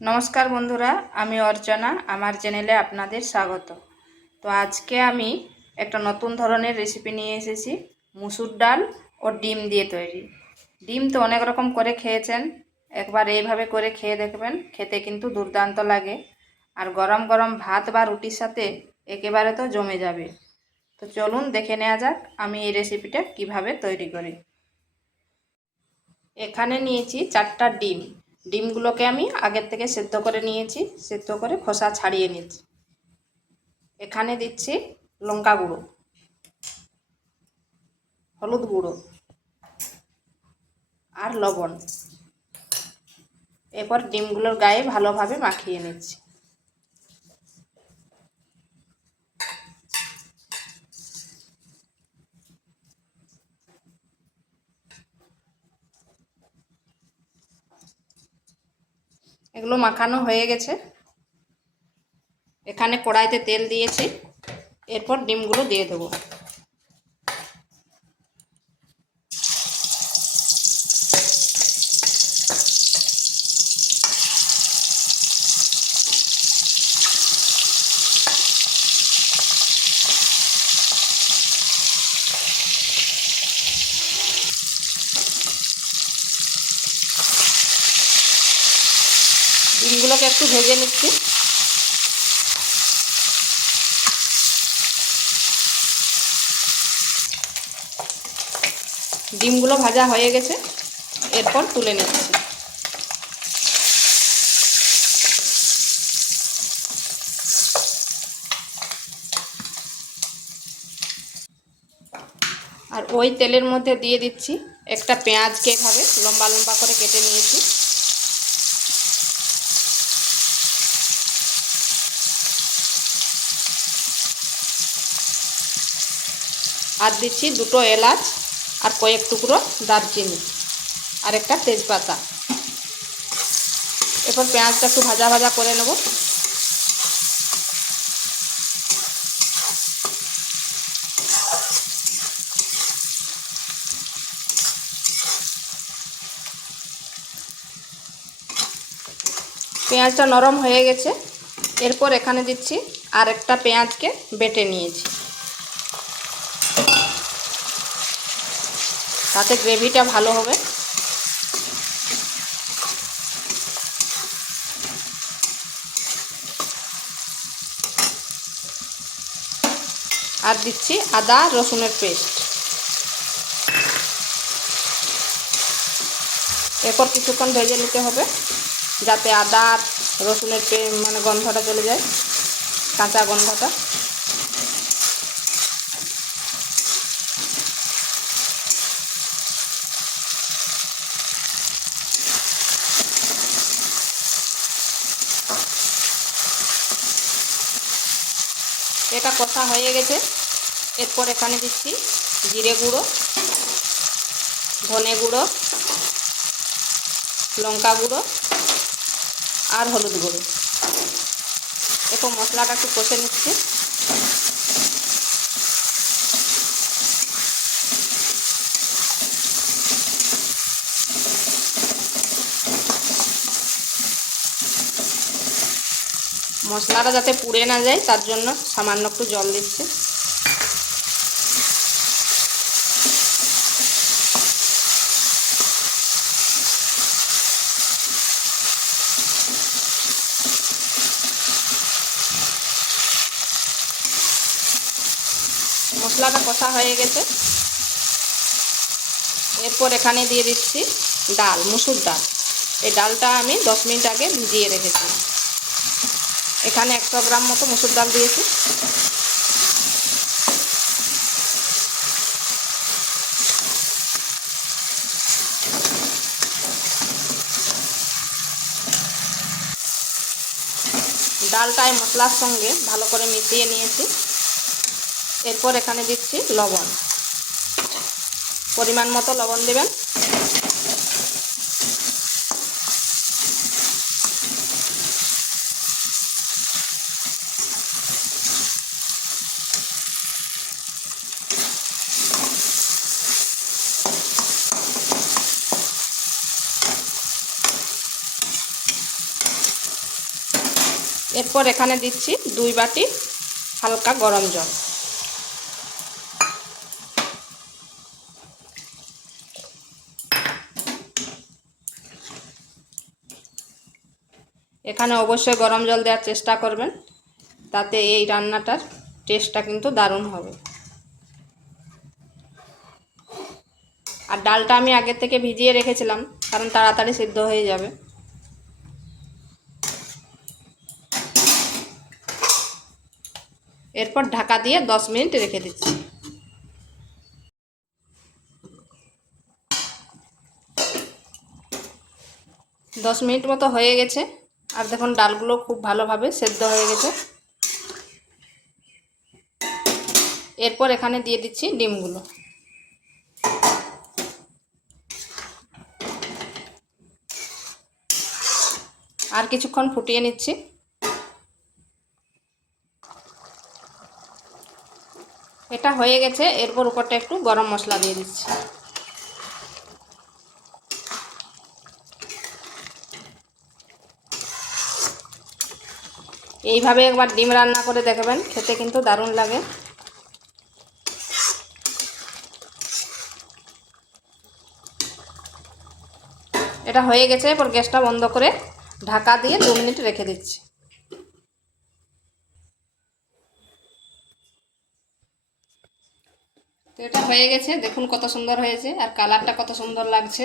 নমস্কার বন্ধুরা, আমি অর্চনা। আমার চ্যানেলে আপনাদের স্বাগত। তো আজকে আমি একটা নতুন ধরনের রেসিপি নিয়ে এসেছি, মুসুর ডাল ও ডিম দিয়ে তৈরি। ডিম তো অনেক রকম করে খেয়েছেন, একবার এইভাবে করে খেয়ে দেখবেন, খেতে কিন্তু দুর্দান্ত লাগে। আর গরম গরম ভাত বা রুটির সাথে একেবারে তো জমে যাবে। তো চলুন দেখে নেওয়া যাক আমি এই রেসিপিটা কিভাবে তৈরি করি। এখানে নিয়েছি 4টা ডিম। ডিমগুলোকে আমি আগের থেকে সেদ্ধ করে নিয়েছি, সেদ্ধ করে খোসা ছাড়িয়ে নিচ্ছি। এখানে দিচ্ছি লঙ্কা গুঁড়ো, হলুদ গুঁড়ো আর লবণ। এরপর ডিমগুলোর গায়ে ভালোভাবে মাখিয়ে নিচ্ছি। এগুলো মাখানো হয়ে গেছে। এখানে কড়াইতে তেল দিয়েছি, এরপর ডিমগুলো দিয়ে দেবো। ডিমগুলোকে একটু ভেজে নিচ্ছি। ডিমগুলো ভাজা হয়ে গেছে, এরপর তুলে নিচ্ছি। আর ওই তেলের মধ্যে দিয়ে দিচ্ছি একটা পেঁয়াজকে এভাবে লম্বা লম্বা করে কেটে নিয়েছি। আর দিচ্ছি 2টো এলাচ আর কয়েক টুকরো দারচিনি আর একটা তেজপাতা। এরপর পেঁয়াজটা একটু ভাজা ভাজা করে নেব। পেঁয়াজটা নরম হয়ে গেছে, এরপর এখানে দিচ্ছি আর একটা পেঁয়াজকে বেটে নিয়েছি। তাতে গ্রেভিটা ভালো হবে। আর দিচ্ছি আদা রসুনের পেস্ট। এরপর কিছুক্ষণ ভেজে নিতে হবে, যাতে আদা আর রসুনের গন্ধটা চলে যায়, কাঁচা গন্ধটা। এটা কষা হয়ে গেছে। এরপর এখানে দিচ্ছি জিরে গুঁড়ো, ধনে গুঁড়ো, লঙ্কা গুঁড়ো আর হলুদ গুঁড়ো। এরপর মশলাটা একটু কষে নিচ্ছি। মশলাটা যাতে পুড়ে না যায় তার জন্য সামান্য একটু জল দিচ্ছি। মশলাটা কষা হয়ে গেছে। এরপর এখানে দিয়ে দিচ্ছি ডাল, মুসুর ডাল। এই ডালটা আমি 10 মিনিট আগে ভিজিয়ে রেখেছি। এখানে 100 গ্রাম মতো মুসুর ডাল দিয়েছি। ডালটায় মশলার সঙ্গে ভালো করে মিশিয়ে নিয়েছি। এরপর এখানে দিচ্ছি লবণ, পরিমাণ মতো লবণ দেবেন। এরপর এখানে দিচ্ছি 2 বাটি হালকা গরম জল। এখানে অবশ্যই গরম জল দেওয়ার চেষ্টা করবেন, তাতে এই রান্নাটার টেস্টটা কিন্তু দারুণ হবে। আর ডালটা আমি আগে থেকে ভিজিয়ে রেখেছিলাম, কারণ তাড়াতাড়ি সিদ্ধ হয়ে যাবে। এরপর ঢাকা দিয়ে 10 মিনিট রেখে দিচ্ছি। দশ মিনিট মতো হয়ে গেছে, আর দেখুন ডালগুলো খুব ভালোভাবে সেদ্ধ হয়ে গেছে। এরপর এখানে দিয়ে দিচ্ছি ডিমগুলো। আর কিছুক্ষণ ফুটিয়ে নিচ্ছি। এটা হয়ে গেছে, এরপর উপরটা একটু গরম মশলা দিয়ে দিচ্ছি। এইভাবে একবার ডিম রান্না করে দেখবেন, খেতে কিন্তু দারুণ লাগে। এটা হয়ে গেছে, এরপর গ্যাসটা বন্ধ করে ঢাকা দিয়ে 2 মিনিট রেখে দিচ্ছি। তো এটা হয়ে গেছে, দেখুন কত সুন্দর হয়েছে, আর কালারটা কত সুন্দর লাগছে।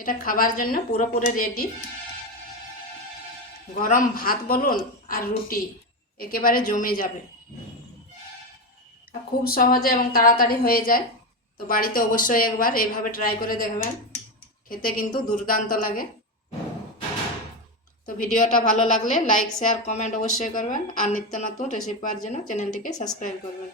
এটা খাবার জন্য পুরোপুরি রেডি। গরম ভাত বলুন আর রুটি একেবারে জমে যাবে। আর খুব সহজে এবং তাড়াতাড়ি হয়ে যায়। তো বাড়িতে অবশ্যই একবার এইভাবে ট্রাই করে দেখবেন, খেতে কিন্তু দুর্দান্ত লাগে। তো ভিডিওটা ভালো লাগলে লাইক শেয়ার কমেন্ট অবশ্যই করবেন, আর নিত্য নতুন রেসিপি পাওয়ার জন্য চ্যানেলটিকে সাবস্ক্রাইব করবেন।